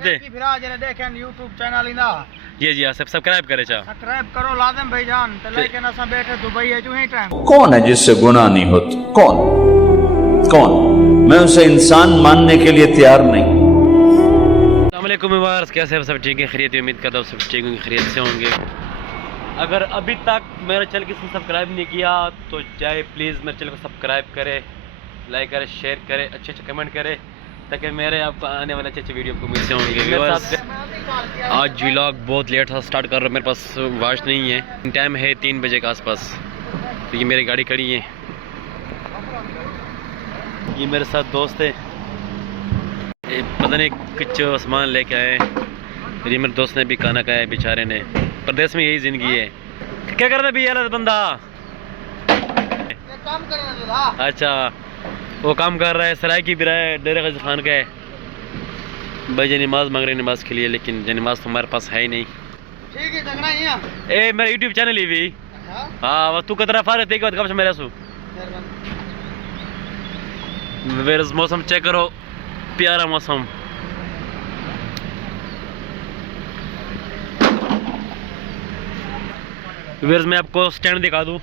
देखें YouTube channel इंदा जी जी subscribe करे चा सब्सक्राइब करो लाजम भाईजान तो लेकिन असा बैठे दुबई है जो ही टाइम कौन है जिससे गुनाह नहीं होता? कौन कौन? मैं उसे इंसान मानने के लिए तैयार नहीं। अस्सलामुअलैकुम व्यूअर्स, कैसे हैं सब? ठीक है, खैरियत है? उम्मीद करता हूँ सब ठीक होंगे, खैरियत से होंगे। अगर अभी तक मेरे चैनल किसी सब्सक्राइब नहीं किया तो जाए प्लीज़ मेरे चैनल को सब्सक्राइब करे, लाइक करे, शेयर करे, अच्छे अच्छे कमेंट करे ताकि मेरे आपको आने वाले अच्छे अच्छे वीडियो को मिलते होंगे। व्यूअर्स, आज व्लॉग बहुत लेट था स्टार्ट कर रहा हूँ, मेरे पास वॉच नहीं है, टाइम है 3 बजे के आसपास। तो ये मेरी गाड़ी खड़ी है, ये मेरे साथ दोस्त है, पता नहीं कुछ सामान लेके आए। ये मेरे दोस्त ने भी खाना खाया है, बेचारे ने। प्रदेश में यही जिंदगी है। क्या करना भी यार बंदा? काम करना। अच्छा, वो काम कर रहा है, सराय की बिराए डेरे गज खान का है भाई। जो नमाज मांग रहे हैं नमाज के लिए, लेकिन जो नमाज तो हमारे पास है ही नहीं। ठीक है, झगड़ा ही है। ए मेरा यूट्यूब चैनल ही भी। हाँ, वो तू कतरा फारे थे कब से मेरा सु वेरस मौसम चेक करो, प्यारा मौसम। वेरस मैं आपको स्टैंड दिखा दूँ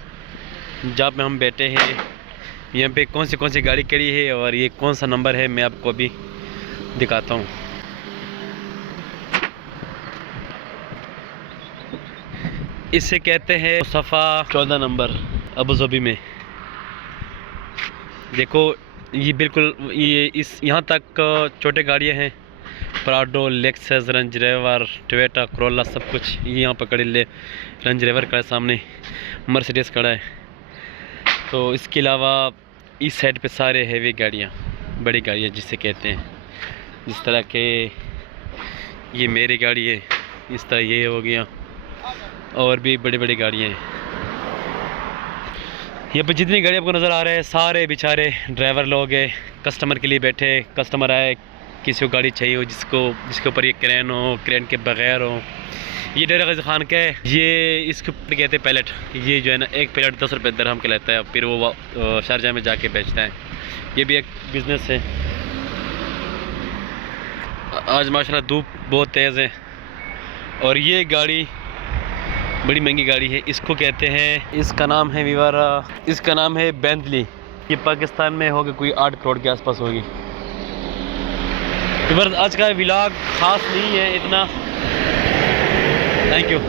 जहाँ पे हम बैठे हैं। यहाँ पे कौन सी गाड़ी खड़ी है और ये कौन सा नंबर है मैं आपको अभी दिखाता हूँ। इसे कहते हैं सफ़ा 14 नंबर, अबू धाबी में। देखो ये बिल्कुल ये इस यहाँ तक छोटे गाड़ियाँ हैं, Prado, Lexus, range rover, Toyota Corolla, सब कुछ ये यहाँ पर खड़े। रेंज रोवर खड़ा है सामने, मर्सिडीज खड़ा है। तो इसके अलावा इस साइड पे सारे हैवी गाड़ियाँ, बड़ी गाड़ियाँ जिसे कहते हैं, जिस तरह के ये मेरी गाड़ी है, इस तरह ये हो गया, और भी बड़ी बड़ी गाड़ियाँ हैं। यहाँ पे जितनी गाड़ी आपको नज़र आ रहे हैं सारे बेचारे ड्राइवर लोग हैं, कस्टमर के लिए बैठे। कस्टमर आए, किसी को गाड़ी चाहिए हो, जिसके ऊपर ये क्रेन हो, क्रेन के बगैर हो। ये डेरा गज खान का है, ये इसके ऊपर कहते हैं पैलेट। ये जो है ना, एक पैलेट 10 रुपये दरहम के लेता है, फिर वो शारजाह में जाके बेचता है। ये भी एक बिज़नेस है। आज माशाल्लाह धूप बहुत तेज़ है। और ये गाड़ी बड़ी महंगी गाड़ी है, इसको कहते हैं, इसका नाम है वीवर, इसका नाम है बेंटली। ये पाकिस्तान में होगी कोई 8 करोड़ के आसपास होगी। वीवर आज का व्लॉग ख़ास नहीं है इतना, थैंक यू।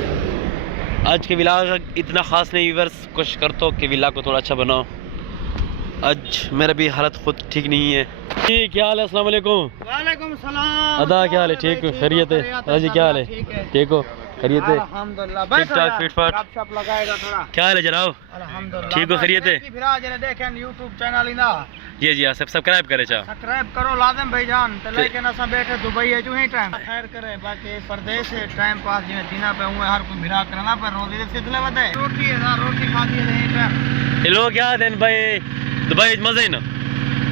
आज के व्लॉग इतना ख़ास नहीं वीवर्स, कोशिश करता हूँ कि व्लॉग को थोड़ा अच्छा बनाओ। आज मेरा भी हालत खुद ठीक नहीं है। जी क्या हाल है? अस्सलाम वालेकुम। वालेकुम सलाम। अदा क्या हाल है? ठीक हो? खैरियत है? अजी क्या हाल है? ठीक हो? खैरियत है? अल्हम्दुलिल्लाह। ठीक ठाक, फिट फाट। गपशप लगाएगा थोड़ा। क्या हाल है जनाब? अल्हम्दुलिल्लाह। ठीक हो? खैरियत है? देखें यूट्यूब चैनल इंदा जी जी सब्सक्राइब करे चा सब्सक्राइब करो लाजम भाईजान तो लेकिन असा बैठे दुबई है जो ही टाइम खैर करे। बाकी परदेश है, टाइम पास जिन्हें दिना पे हुए हर कोई भिरा करना पर रोजी से सिलसिले बदे रोटी है ना, रोटी खाती है नहीं टाइम। ये लोग क्या दिन भाई दुबई मजा ही ना,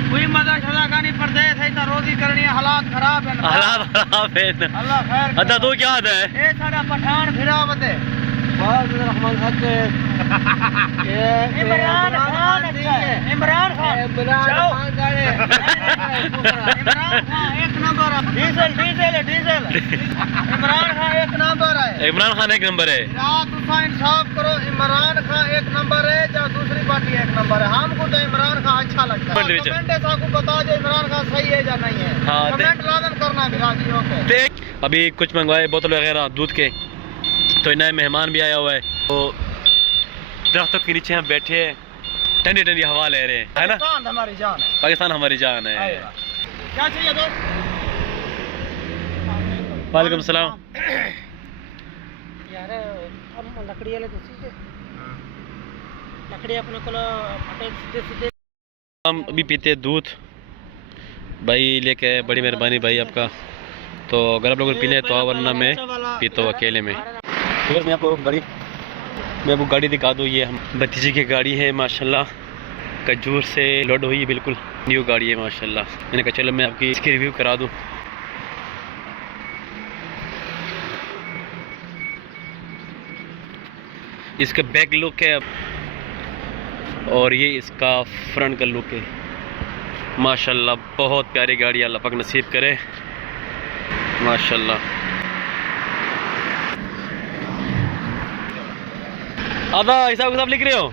कोई मजा शजा का नहीं। परदेश है तो रोजी करनी है, हालात खराब है ना, हालात खराब है। अल्लाह खैर। अदा तू क्या है? ए सारा पठान भिरा बदे रहमान खान के इमरान खान इमरान खान एक नंबर है। Diesel diesel diesel Imran Khan एक नंबर है। इमरान खान एक नंबर है। रात उसा इंसाफ करो, इमरान खान एक नंबर है या दूसरी पार्टी एक नंबर है। हमको तो इमरान खान अच्छा लगता है। कमेंट ऐसा को बता दो इमरान खान सही है या नहीं है। हाँ, कमेंट लाजम करना बिरादरियों को। अभी कुछ मंगवाए बोतल वगैरह दूध के, तो नए मेहमान भी आया हुआ है। तो दरख्तों के नीचे हम बैठे हैं, ठंडी ठंडी हवा ले रहे हैं, है ना? पाकिस्तान हमारी जान है। पाकिस्तान हमारी जान है। क्या चाहिए दोस्त? वालेकुम सलाम। यार हम लकड़ी वाले तो सीधे लकड़ी अपने को फटे सीधे सीधे। हम अभी पीते हैं दूध, भाई लेके, बड़ी मेहरबानी भाई आपका। तो अगर आप लोगों को पीने तो, वरना मैं पीता हूँ अकेले में। तो मैं आपको गाड़ी दिखा दूँ। ये हम भतीजी की गाड़ी है माशाल्लाह, खजूर से लोड हुई है, बिल्कुल न्यू गाड़ी है माशाल्लाह। मैंने कहा चलो मैं आपकी इसकी रिव्यू करा दूँ। इसका बैक लुक है और ये इसका फ्रंट का लुक है माशाल्लाह। बहुत प्यारी गाड़ी, अल्लाह पाक नसीब करे। माशाल्लाह। आधा हिसाब किताब लिख रहे हो?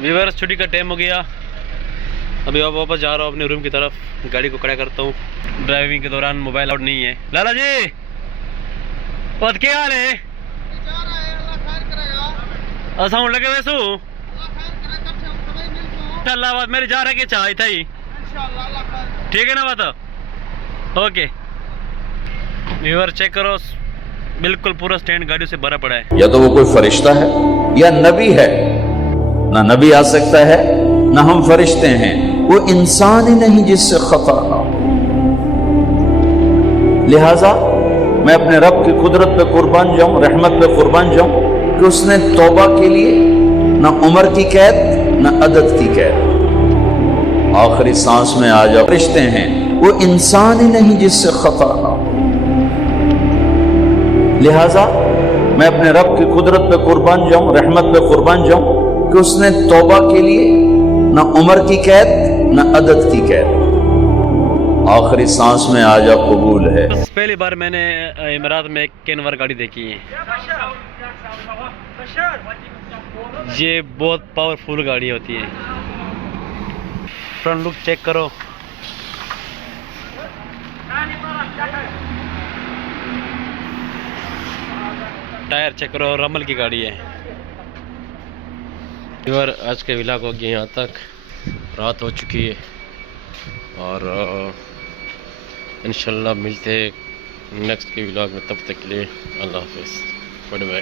व्यूअर्स, छुट्टी का टाइम हो गया, अभी अब वापस जा रहा हूँ अपने रूम की तरफ। गाड़ी को खड़ा करता हूँ। ड्राइविंग के दौरान मोबाइल आउट नहीं है। लाला जी और क्या हाल है? असा लगे वैसू अल्लाह मेरे जा रहे चाहे था ही, ठीक है ना बात? ओके व्यूअर, चेक करो, बिल्कुल पूरा स्टैंड गाड़ी से भरा पड़ा है। या तो वो कोई फरिश्ता है या नबी है। ना नबी आ सकता है ना हम फरिश्ते हैं, वो इंसान ही नहीं जिससे खता ना हो। लिहाजा मैं अपने रब की कुदरत पे कुर्बान जाऊं, रहमत पे कुर्बान जाऊं कि उसने तौबा के लिए ना उम्र की कैद ना अदद की कैद, आखिरी सांस में आ जाओ। फरिश्ते हैं, वो इंसान ही नहीं जिससे खता ना हो। लिहाजा मैं अपने रब की कुदरत पे कुर्बान जाऊं, रहमत पे कुर्बान जाऊं कि उसने तौबा के लिए ना उम्र की कैद ना अदद की कैद, आखिरी सांस में आ जा कबूल है। पहली बार मैंने इमारात में एक कैनवर गाड़ी देखी है। ये बहुत पावरफुल गाड़ी होती है। फ्रंट लुक चेक करो, टायर चेक करो, रमल की गाड़ी है। व्यूअर, आज के व्लॉग हो गया यहाँ तक। रात हो चुकी है और इंशाल्लाह मिलते हैं नेक्स्ट के व्लॉग में। तब तक के लिए अल्लाह हाफिज़, बाय बाय।